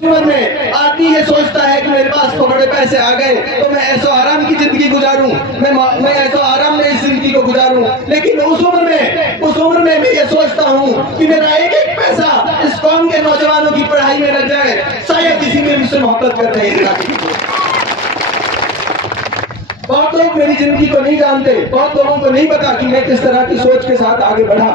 जीवन में आदमी ये सोचता है कि मेरे पास तो बड़े पैसे आ गए तो मैं ऐसो आराम की जिंदगी गुजारूं, मैं ऐसो आराम में इस जिंदगी को गुजारूं। लेकिन उस उम्र में मैं ये सोचता हूं कि मेरा एक एक पैसा इस कौम के नौजवानों की पढ़ाई में लग जाए, शायद इसी में मुझसे मोहब्बत कर रहे हैं। बहुत लोग मेरी जिंदगी को नहीं जानते, बहुत लोगों को नहीं पता कि मैं किस तरह की सोच के साथ आगे बढ़ा।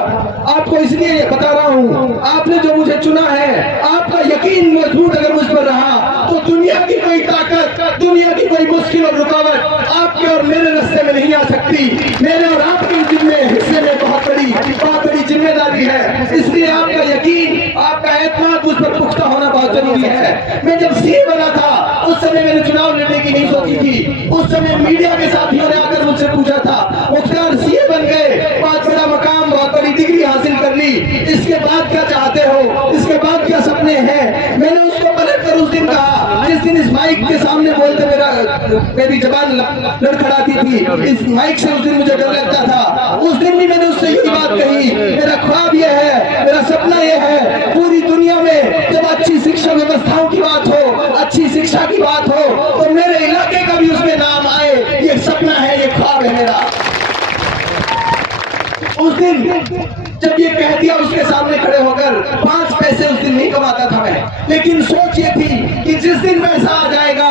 आपको इसलिए ये बता रहा हूँ, आपने जो मुझे चुना है, आपका यकीन मजबूत अगर मुझ पर रहा तो दुनिया की कोई ताकत, दुनिया की कोई मुश्किल और रुकावट आपके और मेरे रास्ते में नहीं आ सकती। मेरे और आपके हिस्से में बहुत बड़ी जिम्मेदारी है, इसलिए आपका यकीन, आपका एतमाद मुझ पर पुख्ता होना बहुत जरूरी है। मैं जब सीए बना था उस समय मैंने चुनाव लड़ने की नहीं सोची थी। उस समय मीडिया के साथियों ने आकर मुझसे पूछा था, मुख्तार सीए बन गए, बहुत बड़ा मकाम, बहुत बड़ी डिग्री हासिल कर ली, इसके बाद क्या चाहते हो, इसके बाद क्या सपने हैं? मैंने उसको पलट कर उस दिन कहा, जिस दिन इस माइक के सामने बोलते मेरी जबान लड़खड़ाती थी, इस माइक से उस दिन मुझे डर लगता था। उस दिन भी मैंने उससे यही बात कही, मेरा ख्वाब यह है, मेरा सपना यह है, पूरी दुनिया में जब अच्छी शिक्षा व्यवस्थाओं की बात हो, अच्छी शिक्षा की बात हो, तो मेरे इलाके का भी उसमें नाम आए। ये सपना है, ये ख्वाब है मेरा। उस दिन जब ये कह दिया उसके सामने खड़े होकर, 5 पैसे उस दिन नहीं कमाता था मैं, लेकिन सोच ये थी कि जिस दिन पैसा आ जाएगा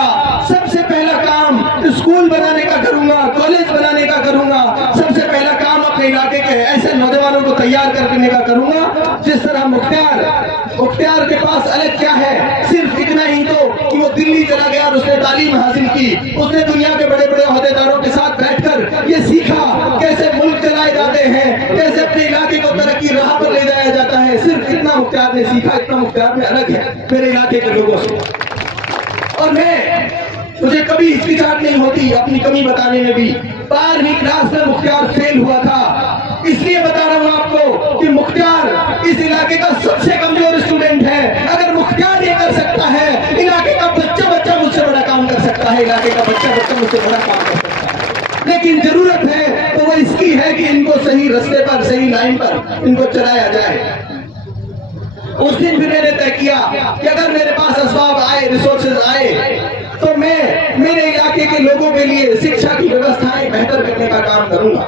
सबसे पहला काम स्कूल बनाने का करूंगा, कॉलेज बनाने का करूंगा, सबसे पहला काम अपने इलाके के ऐसे नौजवानों को तैयार करने का करूंगा जिस तरह मुख्तार के पास अलग क्या है, सिर्फ इतना ही तो कि वो दिल्ली चला गया और उसने तालीम हासिल की, उसने दुनिया के बड़े बड़े ओहदेदारों के साथ बैठकर ये सीखा कैसे मुल्क चलाए जाते हैं, कैसे अपने इलाके को तरक्की राह पर ले जाया जाता है। सिर्फ इतना मुख्तार ने सीखा, इतना मुख्तार में अलग है मेरे इलाके के लोगों से। और मुझे कभी हिचकिचाहट नहीं होती अपनी कमी बताने में भी। 12वीं क्लास में मुख्तार फेल हुआ था, इसलिए बता रहा हूं आपको कि मुख्तार इस इलाके का सबसे कमजोर स्टूडेंट है। अगर मुख्तार ये कर सकता है, इलाके का बच्चा मुझसे बड़ा काम कर सकता है, इलाके का बच्चा मुझसे बड़ा काम कर सकता है। लेकिन जरूरत है तो वो इसकी है कि इनको सही रास्ते पर, सही लाइन पर इनको चलाया जाए। उस दिन भी मैंने तय किया कि अगर मेरे पास असबाब आए, रिसोर्सेज आए, तो मैं मेरे इलाके के लोगों के लिए शिक्षा की व्यवस्थाएं बेहतर करने का काम करूंगा।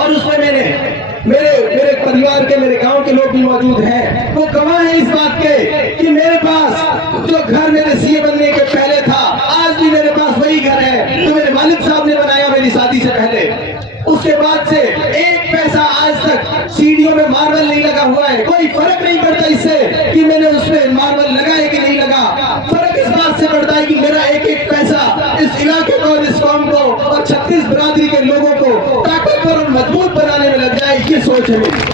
और उसमें मेरे परिवार के, मेरे गांव के लोग भी मौजूद हैं, वो गवाह हैं इस बात के कि मेरे पास जो घर मेरे सीए बनने के पहले था, आज भी मेरे पास वही घर है जो मेरे वालिद साहब ने बनाया मेरी शादी से पहले। उसके बाद से एक पैसा आज तक सीढ़ियों में मार्बल नहीं लगा हुआ है। कोई फर्क नहीं पड़ता इससे कि मैंने उसमें मार्बल लगाए कि नहीं लगा, फर्क इस बात से पड़ता है कि मेरा एक एक पैसा इस इलाके को, इस कौम को और 36 बिरादरी के लोगों को ताकतवर और मजबूत बनाने में लग जाए, ये सोच है मेरी।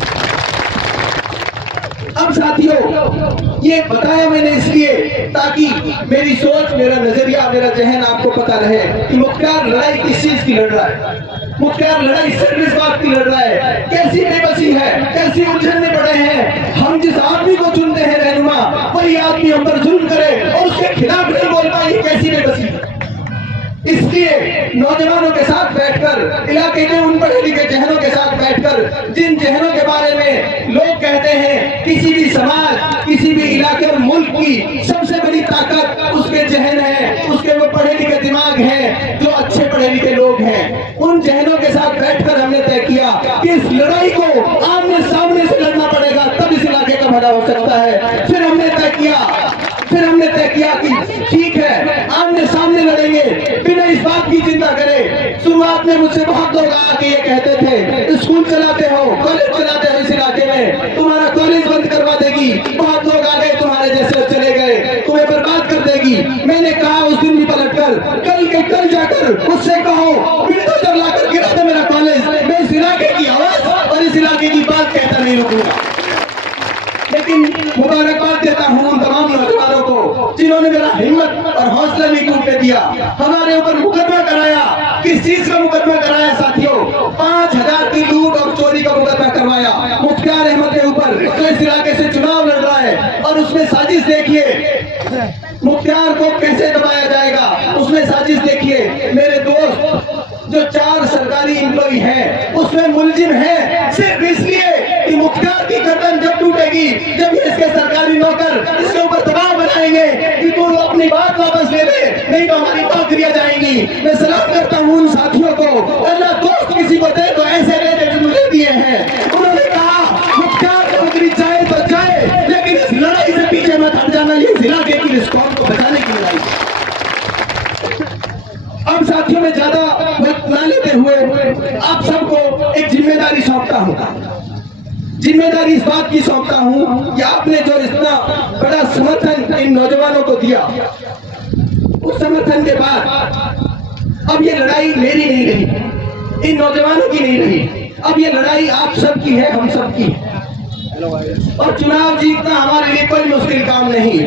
अब साथियों, ये बताया मैंने इसलिए ताकि मेरी सोच, मेरा नजरिया, मेरा जहन आपको पता रहे कि मुख्तार लड़ाई किस चीज की लड़ रहा है। मुख्तार लड़ाई सिर्फ इस बात की लड़ रहा है, कैसी बेबसी है, कैसी उलझन में पड़े हैं। हम जिस आदमी को चुनते हैं रहनुमा, वही आदमी हम पर जुल्म करे और उसके खिलाफ नहीं बोल पाए, कैसी बेबसी है। इसलिए नौजवानों के साथ बैठकर, इलाके के उन पढ़े लिखे जहनों के साथ बैठकर, जिन जहनों के बारे में लोग कहते हैं किसी भी समाज, किसी भी इलाके और मुल्क की सबसे बड़ी ताकत उसके जहन है, उसके वो पढ़े लिखे दिमाग हैं, जो अच्छे पढ़े लिखे लोग हैं, उन जहनों के साथ बैठकर हमने तय किया कि इस लड़ाई को आमने सामने से लड़ना पड़ेगा, तब इस इलाके का भला हो सकता है। फिर हमने तय किया कि ठीक है, आमने सामने लड़ेंगे, बिना इस बात की चिंता करें। शुरुआत में मुझसे बहुत लोग आके ये कहते थे, स्कूल चलाते हो, कॉलेज चलाते हो इस इलाके में, तुम्हारा कॉलेज बंद करवा देगी। बहुत लोग आ गए तुम्हारे जैसे, चले गए, तुम्हें बर्बाद कर देगी। मैंने कहा उस दिन भी पलटकर, कल के कल जाकर मुझसे कहो, बिल्डोजर लाकर गिरा दे मेरा कॉलेज, मैं इस इलाके की आवाज और इस इलाके की बात कहता नहीं रुकूंगा। लेकिन मुबारकबाद देता हूं उन तमाम नौजवानों को जिन्होंने मेरा हिम्मत और हौसला नहीं टूटने दिया। हमारे ऊपर मुकदमा कराया, किस चीज का मुकदमा कराया साथियों? 5000 की लूट और चोरी का मुकदमा करवाया मुख्तार अहमद के ऊपर, जो इस इलाके से चुनाव लड़ रहा है। और उसमें साजिश देखिए, मुख्तार को कैसे दबाया जाएगा, उसमें साजिश देखिए। मेरे दोस्त जो 4 सरकारी एम्प्लॉय हैं उसमें मुलजिम है, सिर्फ इसलिए कि मुख्तार की गर्दन जब टूटेगी, जब इसके सरकारी नौकर इसके ऊपर दबाव बनाए नहीं तो हमारी नौकरियां जाएंगी। मैं सलाम करता हूँ उन साथियों को, अल्लाह दोस्त किसी को दे तो ऐसे दे दे जो मुझे दिए हैं। उन्होंने कहा मुख्तार नौकरी चाहे तो चाहे, लेकिन इस लड़ाई से पीछे मत हट जाना, ये इस इलाके की इस कौम को बचाने की लड़ाई। अब साथियों में ज्यादा वक्त ना लेते हुए आप सबको एक जिम्मेदारी सौंपता हूँ। जिम्मेदारी इस बात की सौंपता हूँ कि आपने जो इतना बड़ा समर्थन इन नौजवानों को दिया, उस समर्थन के बाद अब ये लड़ाई मेरी नहीं रही, इन नौजवानों की नहीं रही, अब ये लड़ाई आप सबकी है, हम सबकी है। और चुनाव जीतना हमारे लिए कोई मुश्किल काम नहीं।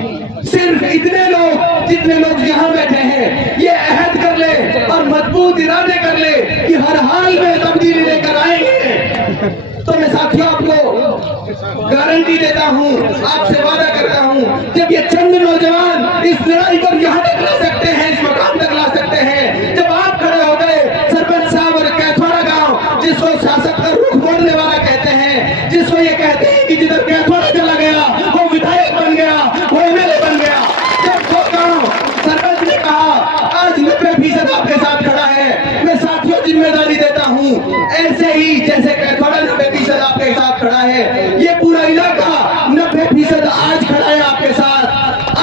सिर्फ इतने लोग, जितने लोग यहाँ बैठे हैं, ये अहद कर ले और मजबूत इरादे कर ले कि हर हाल में तब्दीली लेकर आएंगे। तो मैं साथियों आपको गारंटी देता हूँ, आपसे वादा करता हूँ, जब ये चंद नौजवान इस लड़ाई को यहाँ तक ला सकते हैं, इस मकाम तक ला सकते हैं, जब आप खड़े हो गए सरपंच साहब और कैथोड़ा गांव, जिसको शासक का रुख मोड़ने वाला कहते हैं, जिसको ये कहते हैं कि जिधर कैथोड़ा चला गया वो विधायक बन गया, वो एमएलए बन गया। जब वो गांव सरपंच ने कहा आज 90% आपके साथ खड़ा है, मैं साथियों जिम्मेदारी देता हूँ, ऐसे ही जैसे कैथोड़ा 90% आपके साथ खड़ा है, ये पूरा इलाका 90% आज खड़ा है आपके साथ।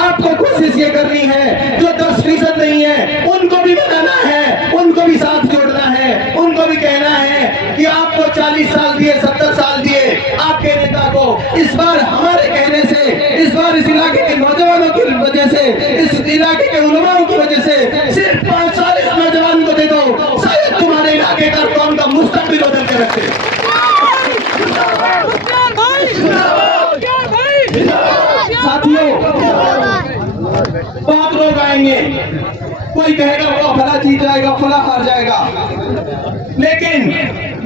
आपको कोशिश ये करनी है, जो 10% नहीं है उनको भी बनाना है, उनको भी साथ जोड़ना है, उनको भी कहना है कि आपको 40 साल दिए, 70 साल दिए आपके नेता को, इस बार हमारे कहने से, इस बार इस इलाके के नौजवानों की वजह से, इस इलाके के उलमाओं की वजह से सिर्फ 5 साल इस नौजवान को दे दो, शायद तुम्हारे इलाके का कौम का मुस्तकबिल बदल के रखे। साथियों बहुत लोग आएंगे, कोई कहेगा वो फला जीत जाएगा, फला हार जाएगा, लेकिन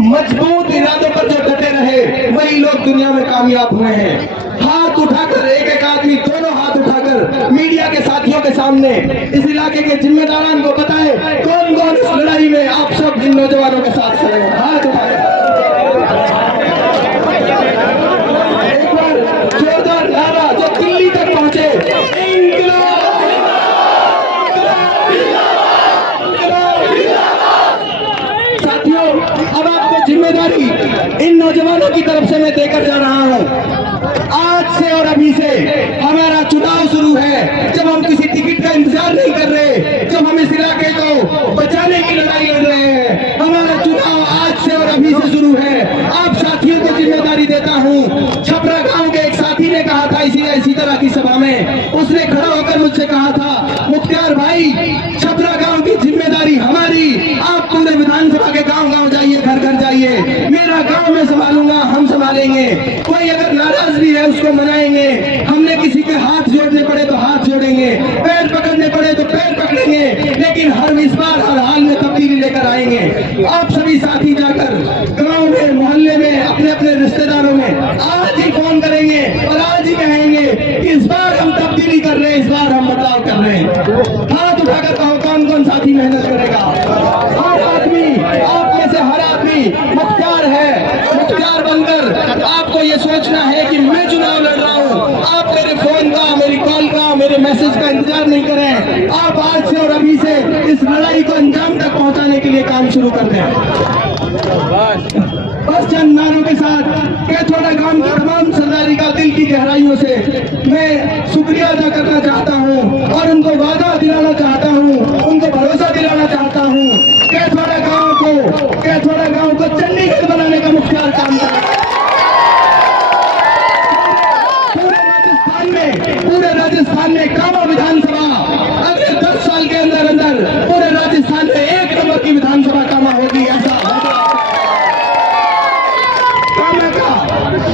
मजबूत इरादों पर जो डटे रहे वही लोग दुनिया में कामयाब हुए हैं। हाथ उठाकर एक एक आदमी, दोनों हाथ उठाकर मीडिया के साथियों के सामने इस इलाके के जिम्मेदारान को बताए कौन कौन इस लड़ाई में आप सब इन नौजवानों के साथ खड़े हैं। हाथ उठाए, एक बार जोरदार नारा जो दिल्ली तक पहुंचे, साथियों अब आपको जिम्मेदारी इन नौजवानों की तरफ से मैं देकर जा रहा हूं। आज से और अभी से हमारा चुनाव शुरू है, जब हम किसी टिकट का इंतजार नहीं कर रहे, जब हम इस इलाके को बचाने की लड़ाई लड़ रहे हैं, हमारा चुनाव आज से और अभी से शुरू है। आप साथियों को जिम्मेदारी देता हूं। छपरा गांव के एक साथी ने कहा था इसी तरह की सभा में, उसने खड़ा होकर मुझसे कहा था मुख्तार भाई छपरा गांव की जिम्मेदारी हमारी, आप पूरे विधानसभा के गांव-गांव जाइए, घर घर जाइए, मेरा गांव में संभालूंगा, हम संभालेंगे। कोई अगर नाराज भी है उसको मनाएंगे, हमने किसी के हाथ जोड़ने पड़े तो हाथ जोड़ेंगे, पैर पकड़ने पड़े तो पैर पकड़ेंगे, लेकिन हर इस बार हर हाल में तब्दीली लेकर आएंगे। आप सभी साथी जाकर गांव में, मोहल्ले में, अपने अपने रिश्तेदारों में आज ही फोन करेंगे और आज ही कहेंगे कि इस बार हम तब्दीली कर रहे हैं, इस बार हम बदलाव कर रहे हैं। हाथ उठाकर कहो कौन कौन साथी मेहनत करेगा। हर आदमी, आप में से हर आदमी मुख्तार है, मुख्तार बनकर आपको ये सोचना है कि मैं चुनाव लड़ रहा हूँ। आप मेरे फोन का, मेरी कॉल का, मेरे मैसेज का इंतजार नहीं करें, आप आज से और अभी से इस लड़ाई को अंजाम तक पहुंचाने के लिए काम शुरू कर दें। बस चंद नारों के साथ कैथोड़ा गांव के तमाम सरदारी का दिल की गहराइयों से मैं शुक्रिया अदा करना चाहता हूं और उनको वादा दिलाना चाहता हूं, उनको भरोसा दिलाना चाहता हूं। कैथोड़ा गांव को चंडीगढ़ बनाने का मुख्तार काम कर रहा है। पूरे राजस्थान में कामा विधानसभा अगले 10 साल के अंदर अंदर पूरे राजस्थान में 1 नंबर की विधानसभा कामा होगी। ऐसा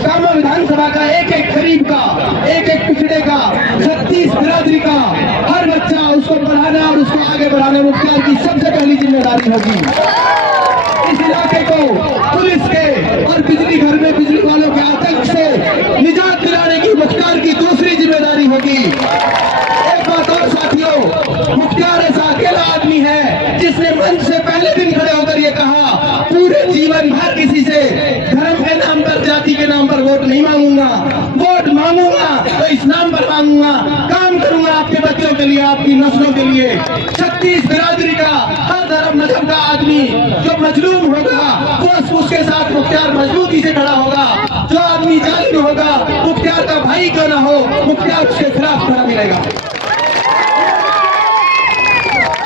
कामा विधानसभा का एक एक गरीब का, एक एक पिछड़े का, 36 बिरादरी का हर बच्चा, उसको पढ़ाना और उसको आगे बढ़ाना मुख्तार की सबसे पहली जिम्मेदारी होगी। इस इलाके को पुलिस के और बिजली घर में बिजली वालों के आतंक से निजात दिलाने की मुख्तार की दूसरी जिम्मेदारी होगी। एक बात और साथियों, मुख्तार ऐसा अकेला आदमी है जिसने मंच से पहले दिन खड़े होकर ये कहा पूरे जीवन भर किसी से धर्म के नाम पर, जाति के नाम पर वोट नहीं मांगूंगा, वोट मांगूंगा तो इस नाम पर मांगूंगा, काम करूंगा आपके बच्चों के लिए, आपकी नस्लों के लिए, 36 बिरादरी का, हर धर्म मजहब का आदमी जो मजलूम होगा वो उसके साथ मुख्तार मजबूती से खड़ा होगा। जो आदमी जालिम होगा, मुख्तार का भाई क्यों ना हो, मुख्तार उसके खिलाफ खड़ा मिलेगा।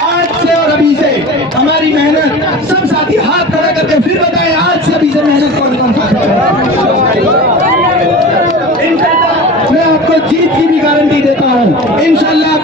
आज से और अभी से हमारी मेहनत, सब साथी हाथ खड़ा करके फिर बताएं, आज से अभी से मेहनत कौन कौन मैं आपको जीत की भी गारंटी देता हूँ इंशाअल्लाह।